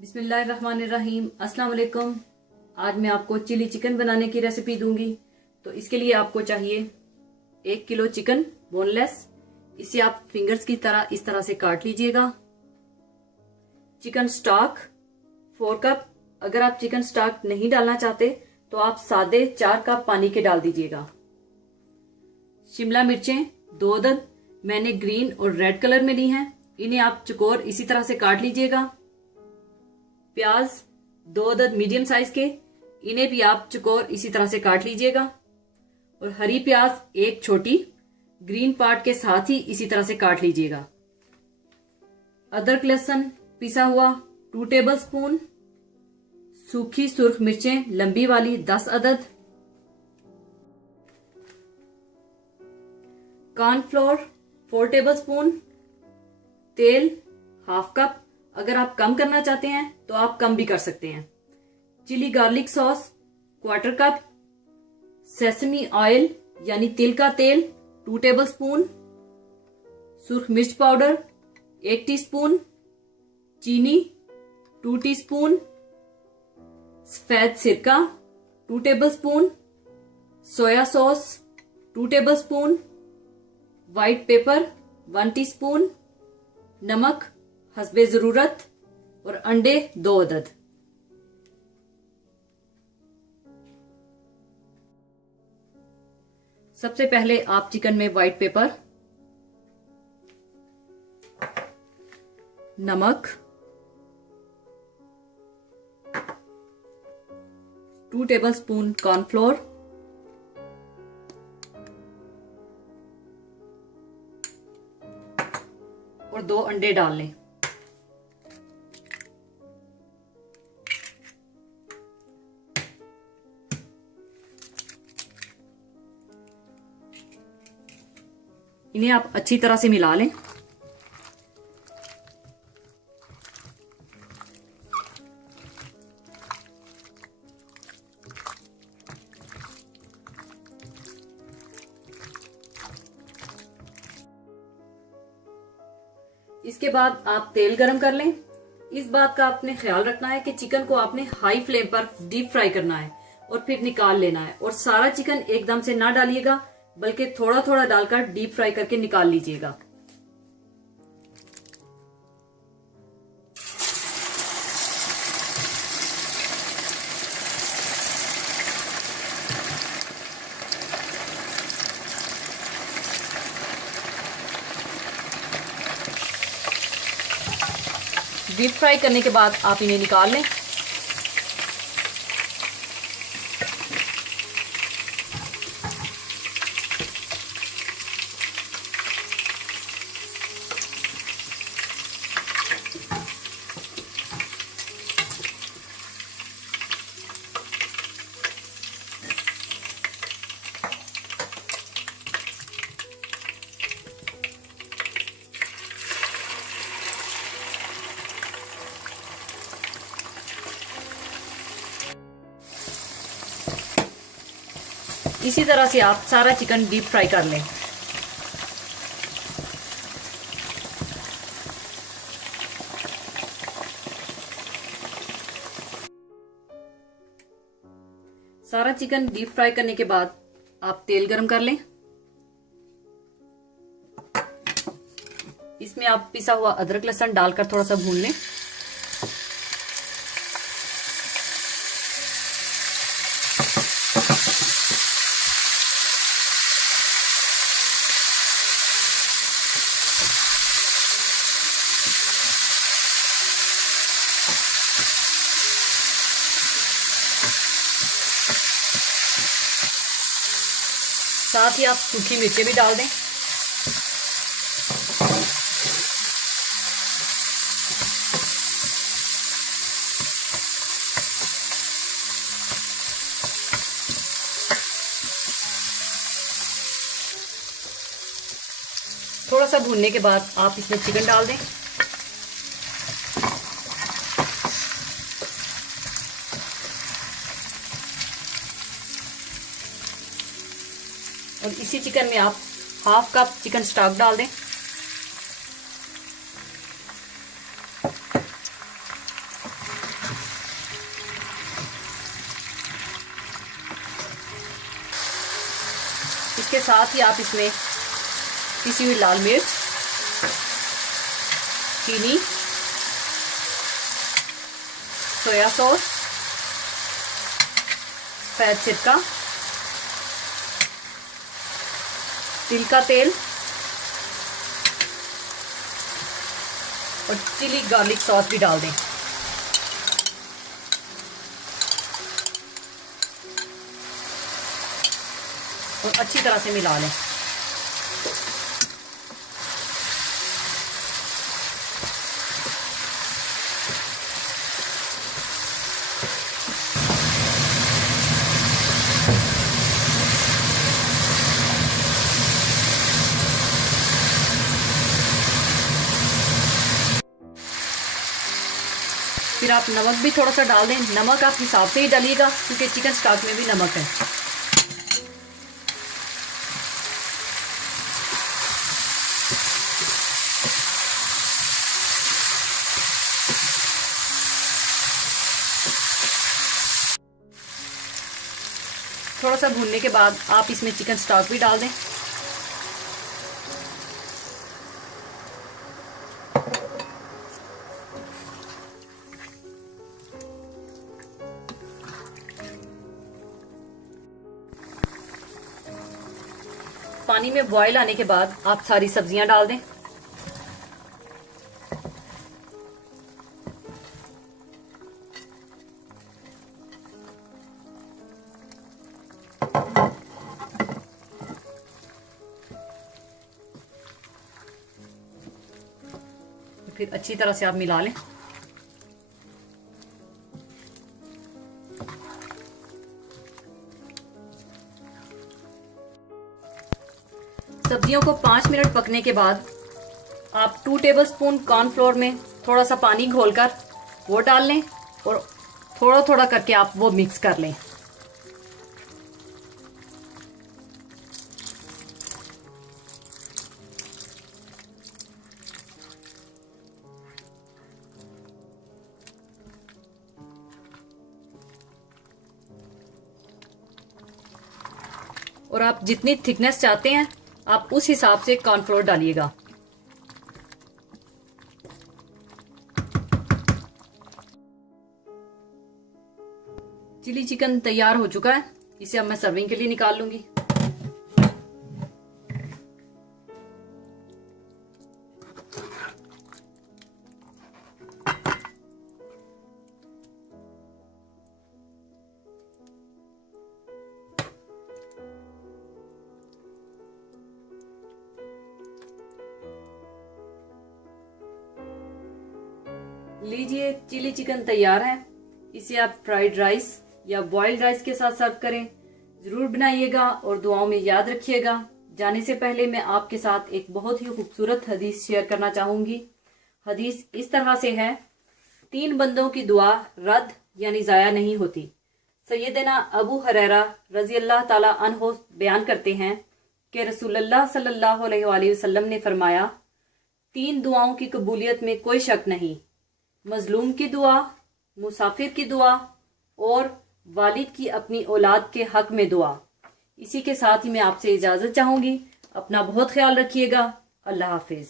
बिस्मिल्लाहिर्रहमानिर्रहीम। अस्सलाम वालेकुम। आज मैं आपको चिली चिकन बनाने की रेसिपी दूंगी। तो इसके लिए आपको चाहिए 1 किलो चिकन बोनलेस। इसे आप फिंगर्स की तरह इस तरह से काट लीजिएगा। Chicken stock 4 cup. अगर आप चिकन स्टॉक नहीं डालना चाहते तो आप सादे 4 कप पानी के डाल दीजिएगा। शिमला मिर्चें 2 अदद मैंने ग्रीन और रेड कलर में ली हैं। इन्हें आप चौकोर इसी तरह से काट लीजिएगा। प्याज 2 अदद मीडियम साइज के, इन्हें भी आप चौकोर इसी तरह से काट लीजिएगा। और हरी प्याज 1 छोटी, ग्रीन पार्ट के साथ ही इसी तरह से काट लीजिएगा। अदरक लहसुन पिसा हुआ 2 टेबल स्पून। सूखी सुर्ख मिर्चें लंबी वाली 10 अदद। Cornflour 4 table spoon. तेल हाफ कप। अगर आप कम करना चाहते हैं तो आप कम भी कर सकते हैं। Chilli garlic sauce 1/4 cup. Sesame oil यानी तिल का तेल 2 टेबल स्पून। सुर्ख मिर्च पाउडर 1 टीस्पून। चीनी 2 टीस्पून। सफेद सिरका 2 table spoon. Soya sauce 2 table spoon. White paper 1 teaspoon. नमक हस्बे जरूरत। और अंडे 2 अदद। सबसे पहले आप चिकन में व्हाइट पेपर, नमक, 2 टेबल स्पून कॉर्नफ्लोर, और 2 अंडे डाल लें। इन्हें आप अच्छी तरह से मिला लें। इसके बाद आप तेल गरम कर लें। इस बात का आपने ख्याल रखना है कि चिकन को आपने हाई फ्लेम पर डीप फ्राई करना है और फिर निकाल लेना है। और सारा चिकन एकदम से ना डालिएगा, बल्कि थोड़ा थोड़ा डालकर डीप फ्राई करके निकाल लीजिएगा। डीप फ्राई करने के बाद आप इन्हें निकाल लें। इसी तरह से आप सारा चिकन डीप फ्राई कर लें। सारा चिकन डीप फ्राई करने के बाद आप तेल गरम कर लें। इसमें आप पिसा हुआ अदरक लहसुन डालकर थोड़ा सा भून लें। साथ ही आप सूखी मिर्चें भी डाल दें। थोड़ा सा भूनने के बाद आप इसमें चिकन डाल दें। और इसी चिकन में आप हाफ कप चिकन स्टॉक डाल दें। इसके साथ ही आप इसमें पिसी हुई लाल मिर्च, चीनी, सोया सॉस, सफेद सिरका, तिल का तेल और चिली गार्लिक सॉस भी डाल दें। और अच्छी तरह से मिला लें। फिर आप नमक भी थोड़ा सा डाल दें। नमक आप हिसाब से ही डालिएगा क्योंकि चिकन स्टॉक में भी नमक है। थोड़ा सा भूनने के बाद आप इसमें चिकन स्टॉक भी डाल दें। पानी में बॉईल आने के बाद आप सारी सब्जियां डाल दें। फिर अच्छी तरह से आप मिला लें। सब्जियों को 5 मिनट पकने के बाद आप 2 टेबलस्पून कॉर्नफ्लोर में थोड़ा सा पानी घोलकर वो डाल लें और थोड़ा थोड़ा करके आप वो मिक्स कर लें। और आप जितनी थिकनेस चाहते हैं आप उस हिसाब से कॉर्नफ्लोर डालिएगा। चिली चिकन तैयार हो चुका है। इसे अब मैं सर्विंग के लिए निकाल लूंगी। लीजिए, चिली चिकन तैयार है। इसे आप फ्राइड राइस या बॉइल्ड राइस के साथ सर्व करें। जरूर बनाइएगा और दुआओं में याद रखिएगा। जाने से पहले मैं आपके साथ एक बहुत ही खूबसूरत हदीस शेयर करना चाहूंगी। हदीस इस तरह से है, 3 बंदों की दुआ रद्द यानी जाया नहीं होती। सैयदना अबू हुरैरा रजी अल्लाह ताला अन्हो बयान करते हैं कि रसूलुल्लाह सल्लल्लाहु अलैहि वसल्लम ने फरमाया, 3 दुआओं की कबूलियत में कोई शक नहीं, मजलूम की दुआ, मुसाफिर की दुआ और वालिद की अपनी औलाद के हक में दुआ। इसी के साथ ही मैं आपसे इजाजत चाहूंगी। अपना बहुत ख्याल रखिएगा। अल्लाह हाफिज।